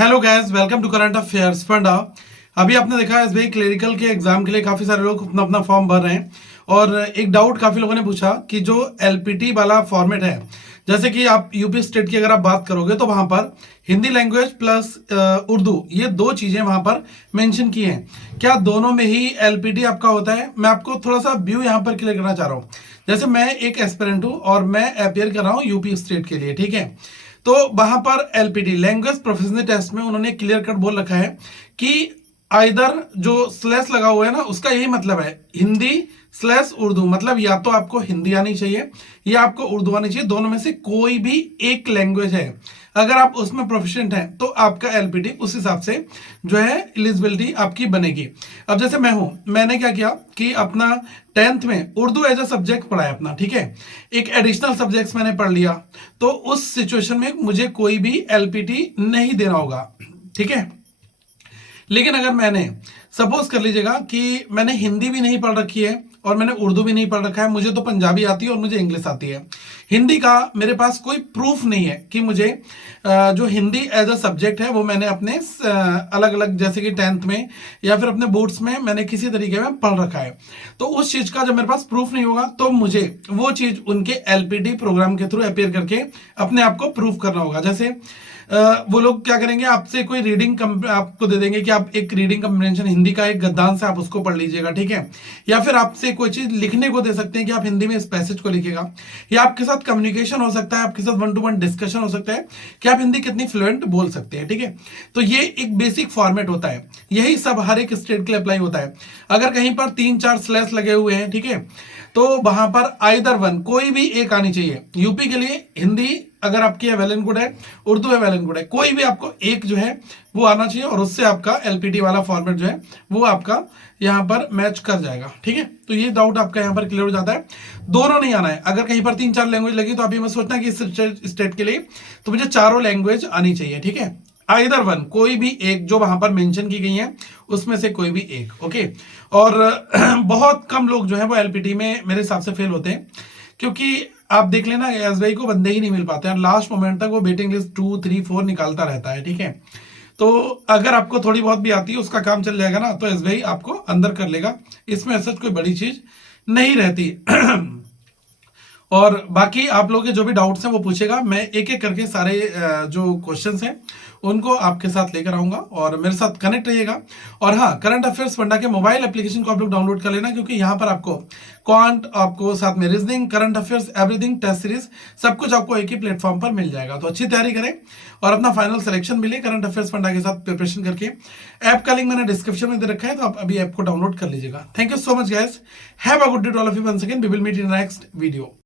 Hello guys, welcome to current affairs फंडा। अभी आपने देखा एसबीआई क्लरिकल के एग्जाम के लिए काफी सारे लोग अपना अपना फॉर्म भर रहे हैं। और एक डाउट काफी लोगों ने पूछा कि जो एलपीटी वाला फॉर्मेट है, जैसे कि आप यूपी स्टेट की अगर आप बात करोगे तो वहां पर हिंदी लैंग्वेज प्लस उर्दू, ये दो चीजें वहां पर मेंशन की हैं। क्या दोनों में ही एलपीटी आपका होता है? मैं आपको थोड़ा सा व्यू यहाँ पर क्लियर करना चाह रहा हूँ। जैसे मैं एक एस्पिरेंट हूँ और मैं अपेयर कर रहा हूँ यूपी स्टेट के लिए, ठीक है। तो वहां पर एलपीटी लैंग्वेज प्रोफिशिएंसी टेस्ट में उन्होंने क्लियर कट बोल रखा है कि आइदर जो स्लैश लगा हुआ है ना, उसका यही मतलब है हिंदी स्लैश उर्दू, मतलब या तो आपको हिंदी आनी चाहिए या आपको उर्दू आनी चाहिए, दोनों में से कोई भी एक लैंग्वेज है। अगर आप उसमें प्रोफिशिएंट हैं तो आपका एलपीटी उस हिसाब से जो है एलिजिबिलिटी आपकी बनेगी। अब जैसे मैं हूं, मैंने क्या किया कि अपना 10th में उर्दू एज अ सब्जेक्ट पढ़ा है अपना, ठीक है। एक एडिशनल सब्जेक्ट्स मैंने पढ़ लिया, तो उस सिचुएशन में मुझे कोई भी एलपीटी नहीं देना होगा, ठीक है। लेकिन अगर मैंने सपोज कर लीजिएगा कि मैंने हिंदी भी नहीं पढ़ रखी है और मैंने उर्दू भी नहीं पढ़ रखा है, मुझे तो पंजाबी आती है और मुझे इंग्लिश आती है, हिंदी का मेरे पास कोई प्रूफ नहीं है कि मुझे जो हिंदी एज अ सब्जेक्ट है वो मैंने अपने अलग अलग, जैसे कि 10th में या फिर अपने बोर्ड्स में मैंने किसी तरीके में पढ़ रखा है, तो उस चीज का जब मेरे पास प्रूफ नहीं होगा तो मुझे वो चीज उनके एलपीटी प्रोग्राम के थ्रू अपेयर करके अपने आप को प्रूफ करना होगा। जैसे वो लोग क्या करेंगे, आपसे कोई रीडिंग आपको दे देंगे कि आप एक रीडिंग कम्प्रीहेंशन हिंदी का एक गद्दांश है, आप उसको पढ़ लीजिएगा, ठीक है। या फिर आपसे कोई चीज लिखने को दे सकते हैं कि आप हिंदी में इस पैसेज को लिखिएगा, या आपके साथ कम्युनिकेशन हो सकता है, आपके साथ 1-to-1 डिस्कशन हो सकता है कि आप हिंदी कितनी फ्लुएंट बोल सकते हैं, ठीक है। तो ये एक बेसिक फॉर्मेट होता है, यही सब हर एक स्टेट के लिए अप्लाई होता है। अगर कहीं पर 3-4 स्लैश लगे हुए हैं, ठीक है, तो वहां पर आइदर वन कोई भी एक आनी चाहिए। यूपी के लिए हिंदी अगर आपकी है वेल एंड गुड है, उर्दू है वेल एंड गुड है, कोई भी आपको एक जो है वो आना चाहिए और उससे आपका एलपीटी वाला फॉर्मेट जो है वो आपका यहां पर मैच कर जाएगा, ठीक है। तो ये डाउट आपका यहां पर क्लियर हो जाता है। दोनों नहीं आना है। अगर कहीं पर 3-4 लैंग्वेज लगी तो आप ये मत सोचना कि इस स्टेट के लिए तो मुझे चारों लैंग्वेज आनी चाहिए, ठीक है। आइदर वन कोई भी एक जो वहां पर मेंशन की गई है उसमें से कोई भी एक, ओके। और बहुत कम लोग जो है वो एलपीटी में मेरे हिसाब से फेल होते हैं, क्योंकि आप देख लेना एसबीआई को बंदे ही नहीं मिल पाते हैं, लास्ट मोमेंट तक वो वेटिंग लिस्ट 2, 3, 4 निकालता रहता है, ठीक है। तो अगर आपको थोड़ी बहुत भी आती है, उसका काम चल जाएगा ना, तो एसबीआई आपको अंदर कर लेगा, इसमें ऐसा कोई बड़ी चीज नहीं रहती। और बाकी आप लोग के जो भी डाउट्स हैं वो पूछेगा, मैं एक एक करके सारे जो क्वेश्चंस हैं उनको आपके साथ लेकर आऊंगा और मेरे साथ कनेक्ट रहिएगा। और हाँ, करंट अफेयर्स फंडा के मोबाइल एप्लीकेशन को आप लोग डाउनलोड कर लेना, क्योंकि यहाँ पर आपको क्वांट, आपको साथ में reasoning, current affairs, everything, test series, सब कुछ आपको एक ही प्लेटफॉर्म पर मिल जाएगा। तो अच्छी तैयारी करें और अपना फाइनल सिलेक्शन मिले करंट अफेयर्स फंडा के साथ प्रिपरेशन करके। ऐप का लिंक मैंने डिस्क्रिप्शन में दे रखा है, तो आप अभी ऐप को डाउनलोड कर लीजिएगा। Thank you so much guys, have a good day to all of you. Once again we will meet in next video.